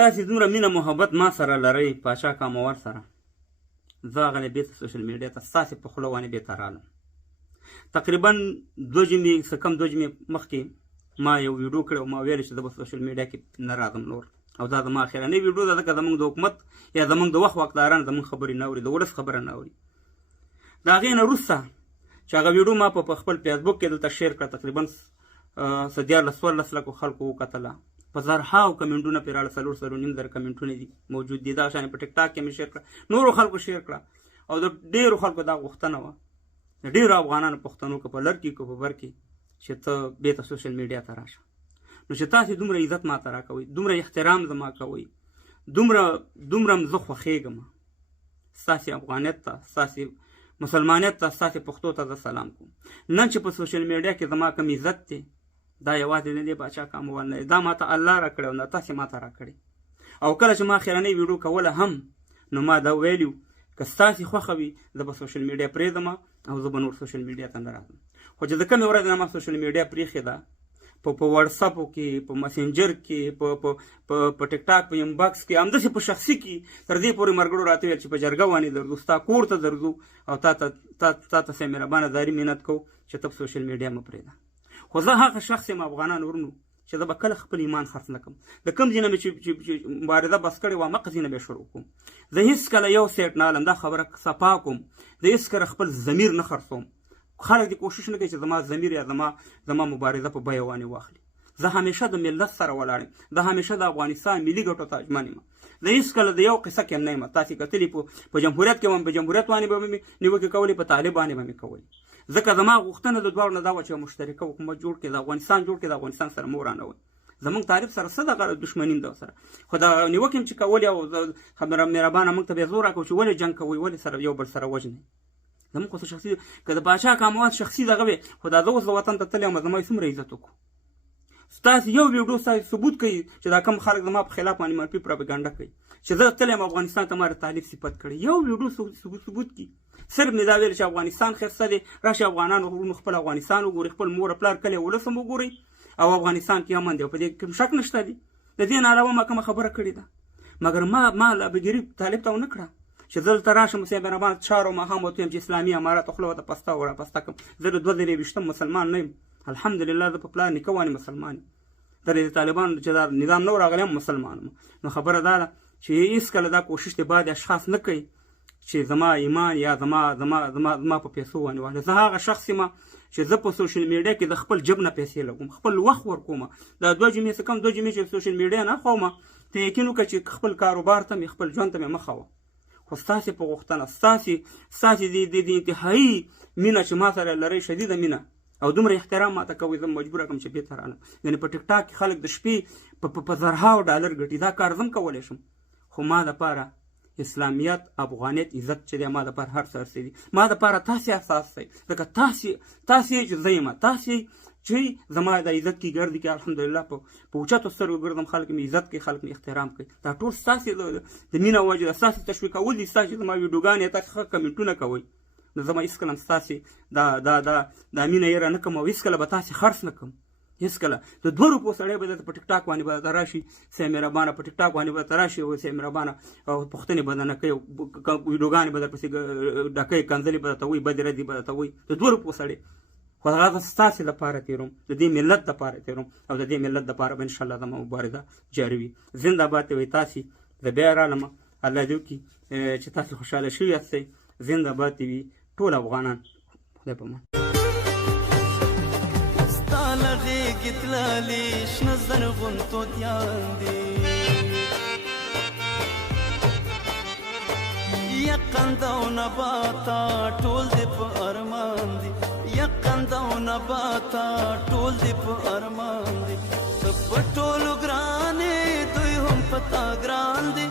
تاسې دومره مینه محبت ما سره لرئ پاچا کامور سره، زه هغه بیرته سوشل میډیا ته ستاسې په خوله باندې بیرته رالم. تقریبا 2 جمعې څه کم 2 جمعې مخکې ما یو ویډیو کړی او ما ویل چې زه به سوشل میډیا کې نه راځم نور، او دا زما اخرنۍ ویډیو ده ځکه زموږ د حکومت یا زموږ د وخت واکداران زموږ خبرې نه اوري، د ولس خبره نه اوري. د هغې نه وروسته چې هغه ویډیو ما په خپل فیسبوک کې دلته شیر کړه، تقریبا 14 لکو خلکو وکتله، په زرهاو کمنټونه پرې راړه، 4.5 کمنټونه دي موجود دي. دا شان په ټیک ټاک کې مې شیر کړه، نورو خلکو شیر کړه، او د ډېرو خلکو دا غوښتنه وه، د ډېرو افغانانو پښتنو که په لر کې که په بر کې چې ته بېرته سوشل میډیا ته راشه. نو چې تاسې دومره عزت ما ته راکوئ، دومره احترام زما کوئ، دومره م زه خوښېږم، ستاسې افغانیت ته، ستاسې مسلمانیت ته، ستاسې پښتو ته زه سلام کوم. نن چې په سوشل میډیا کې زما کوم عزت دی، دا یوازې د دې باچا کامور نه دی، دا ما ته الله راکړی او نه تاسې ما ته راکړی. او کله چې ما اخرنۍ ویډیو کوله هم، نو ما دا ویلي که ستاسې خوښه وي زه به سوشل میډیا پرېږدم او زه به نور سوشل میډیا ته نه راځم. خو چې د کومې ورځې نه ما سوشل میډیا پرېښې ده، په واتساپو کې، په مسنجر کې، په ټیک ټاک، په انباکس کې، همداسې په شخصي کې، تر دې پورې ملګرو راته ویل چې په جرګه باندې درځو، ستا کور ته درځو او تا ته صاحب مهربانه زاري منت کوو چې ته په سوشل میډیا مه پرېږده. خو زه هغه شخص یم افغانان ورونو چې زه به کله خپل ایمان خرڅ نه کړم. د کوم ځای نه مې چې مبارزه بس کړې وه، مقه ځای نه به یې شروع کوم. زه هېڅکله یو سیټ نه الم، دا خبره صفا کوم، زه هېڅکله خپل ضمیر نه خرڅوم. خلک دې کوشش نه کوي چې زما ضمیر یا زما مبارزه په بیه باندې واخلي. زه همیشه د ملت سره ولاړ یم، زه همیشه د افغانستان ملي ګټو ته ژمن یم. زه هېڅکله د یو قصه کې نه یم. تاسې کتلي په جمهوریت کې هم په جمهوریت باندې به مې نیوکې کولې، په طالب باندې به مې کولې، ځکه زما غوښتنه د دواړو نه دا وه چې مشترکه حکومت جوړ کړي، د افغانستان جوړ کړي، د افغانستان سره مه ورانوئ. زموږ طالب سره څه دغه دښمني ده سره، خو دا نیوکې چې کولې او مهربانه موږ ته به یې زور راکړو چې ولې جنګ کوئ، ولې سره یو بل سره وژنئ. زموږ خو شخصي که د باچا کامور شخصي دغه وي، خو دا زه اوس د وطن ته تللی یم، زما یې څومره عزت وکړو. ستاسې یو ویډیو ستاسې ثبوت کوي چې دا کوم خلک زما په خلاف باندې منفي پروپاګانډه کوي چې زه تللی یم افغانستان ته ما د طالب صفت کړی. یو ویډیو ثبوت کړي، صرف مې دا ویل چې افغانستان ښایسته دی، راشي افغانانو ورونو خپل افغانستان وګورئ، خپل مور پلار کلی ولس هم وګورئ، او افغانستان کې امن دی، او په دې کوم شک نشته دی. د دې نه علاوه ما کومه خبره کړې ده، مګر ما لابهګیري طالب ته ونه کړه چې زه دلته راشم صاحب مهربانه چهار او ماښام ورته ویم چې اسلامي امارات خوله ورته پسته او راپسته کړم. زه د 2020 مسلمان نه یم، الحمدلله زه په پلار نیکه باندې مسلمان یم، در د طالبانو چې دا نظام نه راغلی هم مسلمان یم. نو خبره دا ده چې هېڅکله دا کوشش د بعضې اشخاص نه کوي چې زما ایمان یا زما په پیسو باندې واخلي. زه هغه شخص یم چې زه په سوشل میډیا کې د خپل جب نه پیسې لګوم، خپل وخت ورکوم. دا 2 جمعې څه کم 2 جمعې چې سوشل میډیا نه خوم، ته یقین وکړه چې خپل کاروبار ته مې، خپل ژوند ته مې مخه وه. خو ستاسې په غوښتنه، ستاسې د انتهایي مینه چې ما سره لرئ، شدیده مینه او دومره احترام ما ته کوئ، زه مجبوره کړم چې بېرته رالم. یعنې په ټیک ټاک کې خلک د شپې په زرهاو ډالر ګټي، دا کار زه هم کولی شم، خو ما دپاره اسلامیت، افغانیت، عزت چې دی ما دپاره هر څه دي. ما دپاره تاسې اساس دی، ځکه تاسې چې زه یم، تاسې چې زما د عزت کې ګرد کې الحمدلله په اوچتو سترګو ګرځم، خلک مې عزت کوي، خلک مې احترام کوي. دا ټول ستاسې د مینه وجه ده، ستاسې تشویقول دي، ستاسې زما ویډیوګانې تاسې ښه کمنټونه کوئ. نو زه به هېڅکله هم ستاسې دا مینه یېره نه کوم او هېڅکله به تاسې خرڅ نه کوم. هېڅکله د 2 روپو سړی به درته په ټیک ټاک باندې به درته راشي، صاحب مهربانه په ټیک ټاک باندې به درته راشي او صاحب مهربانه پوښتنې به درنه کوي، ویډیوګانې به درپسې ډکوي، کنځلې به درته وایي، بدې ردې به درته وایي. د 2 روپو سړی، خو هغه ستاسې لپاره تېروم، د دې ملت لپاره تېروم، او د دې ملت لپاره به انشاءالله زما مبارزه جاري وي. زنده باد ته وایي تاسې، زه بیا رالم، الله دې وکړي چې تاسې خوشحاله شوي یاستئ. زنده باد ته وي ټول افغانان. خدای په امان. ستا له غېږې تللې شنه زرغون توتیان دي، یقند او نباته ټول دې په ارمان دي، یقند او نباته ټول دې په ارمان دي. ته په ټولو ګرانې دوی هم په تا ګران دي،